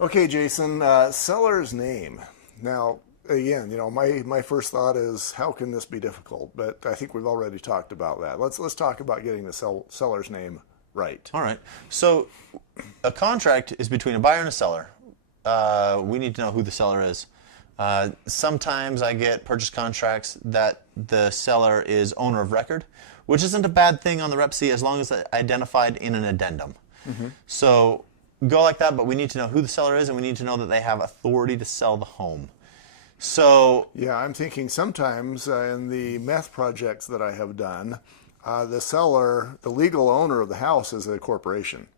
Okay, Jason, seller's name. Now, again, my first thought is how can this be difficult? But I think we've already talked about that. Let's talk about getting the seller's name right. All right. So a contract is between a buyer and a seller. We need to know who the seller is. Sometimes I get purchase contracts that the seller is owner of record, which isn't a bad thing on the Rep C as long as it's identified in an addendum. So go like that, but we need to know who the seller is, and we need to know that they have authority to sell the home. So yeah, I'm thinking sometimes in the meth projects that I have done, the seller, the legal owner of the house is a corporation.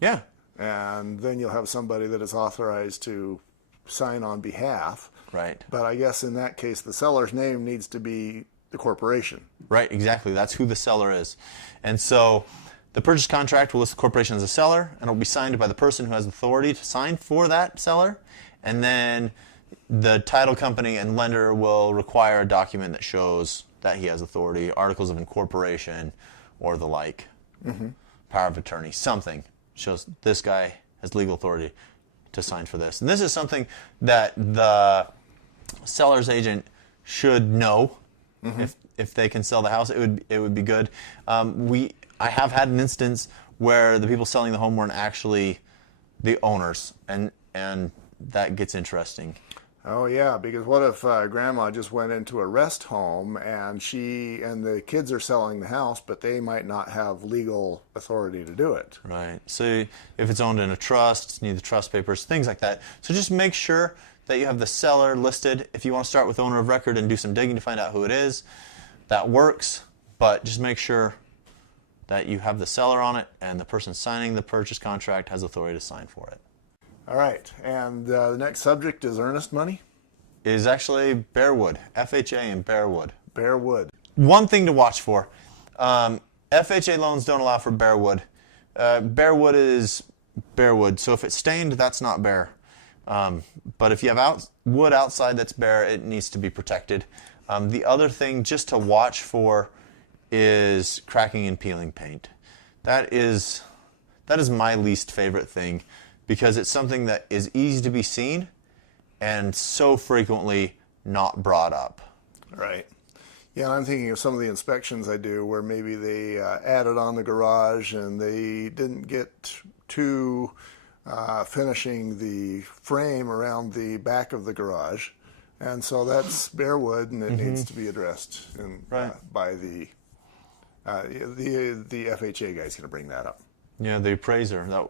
yeah, And then you'll have somebody that is authorized to sign on behalf. right. But I guess in that case, the seller's name needs to be the corporation. Right, exactly. That's who the seller is. And so the purchase contract will list the corporation as a seller, and it will be signed by the person who has authority to sign for that seller. And then the title company and lender will require a document that shows that he has authority, articles of incorporation, or the like, power of attorney, something shows this guy has legal authority to sign for this. And this is something that the seller's agent should know. If they can sell the house, it would be good. I have had an instance where the people selling the home weren't actually the owners, and that gets interesting. Oh yeah, because what if grandma just went into a rest home and she and the kids are selling the house, but they might not have legal authority to do it? Right. So if it's owned in a trust, you need the trust papers, things like that. So just make sure that you have the seller listed. If you want to start with owner of record and do some digging to find out who it is, that works. But just make sure that you have the seller on it and the person signing the purchase contract has authority to sign for it. All right, and the next subject is earnest money? It is actually Bearwood, FHA and Bearwood. Bearwood. One thing to watch for, FHA loans don't allow for Bearwood. Bearwood is Bearwood, so if it's stained, that's not bare. But if you have wood outside that's bare, it needs to be protected. The other thing just to watch for is cracking and peeling paint. That is my least favorite thing because it's something that is easy to be seen and so frequently not brought up. Right. Yeah, I'm thinking of some of the inspections I do where maybe they added on the garage and they didn't get to finishing the frame around the back of the garage. And so that's bare wood, and it needs to be addressed by the FHA guy's going to bring that up. Yeah, the appraiser.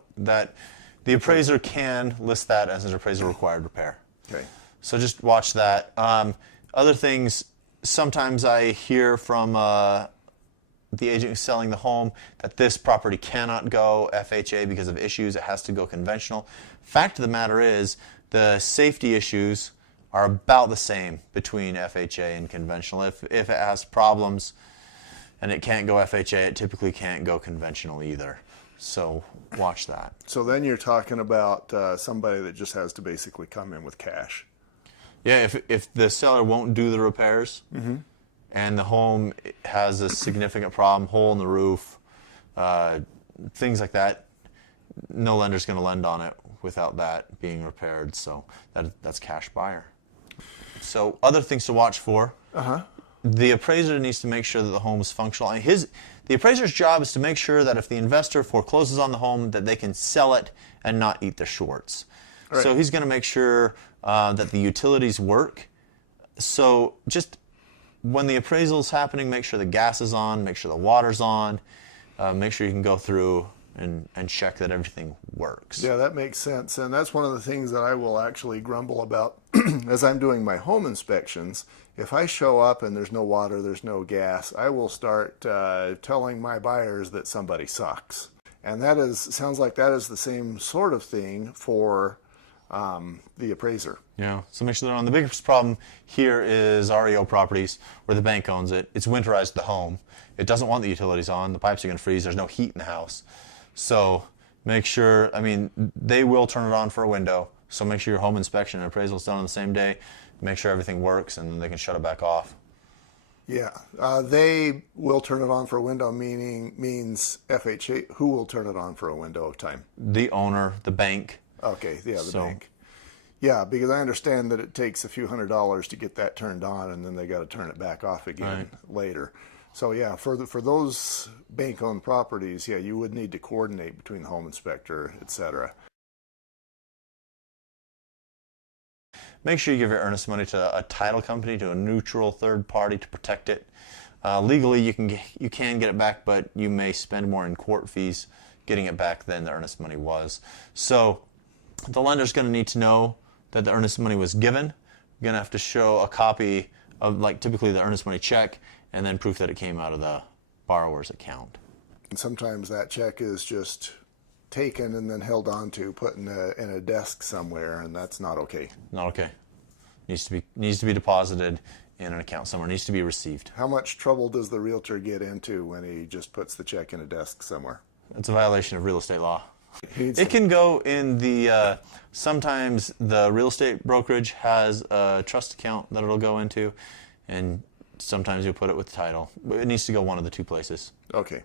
The appraiser can list that as an appraiser required repair. Okay. So just watch that. Other things, sometimes I hear from the agent who's selling the home that this property cannot go FHA because of issues. It has to go conventional. Fact of the matter is the safety issues are about the same between FHA and conventional. If it has problems and it can't go FHA, it typically can't go conventional either. So watch that. So then you're talking about somebody that just has to basically come in with cash. Yeah, if the seller won't do the repairs and the home has a significant problem, hole in the roof, things like that, no lender's going to lend on it without that being repaired. So that's cash buyer. So other things to watch for. The appraiser needs to make sure that the home is functional. The appraiser's job is to make sure that if the investor forecloses on the home, that they can sell it and not eat their shorts. Right. So he's going to make sure that the utilities work. So just when the appraisal is happening, make sure the gas is on, make sure the water's on, make sure you can go through and check that everything works. Yeah, that makes sense. And that's one of the things that I will actually grumble about as I'm doing my home inspections. If I show up and there's no water, there's no gas, I will start telling my buyers that somebody sucks. And sounds like that is the same sort of thing for the appraiser. Yeah, so make sure they're on. The biggest problem here is REO properties where the bank owns it. It's winterized the home. It doesn't want the utilities on. The pipes are going to freeze. There's no heat in the house. So make sure, they will turn it on for a window. So make sure your home inspection and appraisal is done on the same day. Make sure everything works, and then they can shut it back off. Yeah, they will turn it on for a window, means FHA. Who will turn it on for a window of time? The owner, the bank. Okay, yeah, the So- bank. Yeah, because I understand that it takes a few $100s to get that turned on, and then they got to turn it back off again later. So yeah, for those bank-owned properties, yeah, you would need to coordinate between the home inspector, etc. Make sure you give your earnest money to a title company, to a neutral third party to protect it. Legally, you can get it back, but you may spend more in court fees getting it back than the earnest money was. So the lender's going to need to know that the earnest money was given. You're going to have to show a copy of, like, typically the earnest money check, and then proof that it came out of the borrower's account. And sometimes that check is just taken and then held on to, put in a desk somewhere, and that's not okay. Not okay. Needs to be deposited in an account somewhere. Needs to be received. How much trouble does the realtor get into when he just puts the check in a desk somewhere? It's a violation of real estate law. He needs It can go in the, sometimes the real estate brokerage has a trust account that it'll go into, and sometimes you'll put it with title. But it needs to go one of the two places. Okay.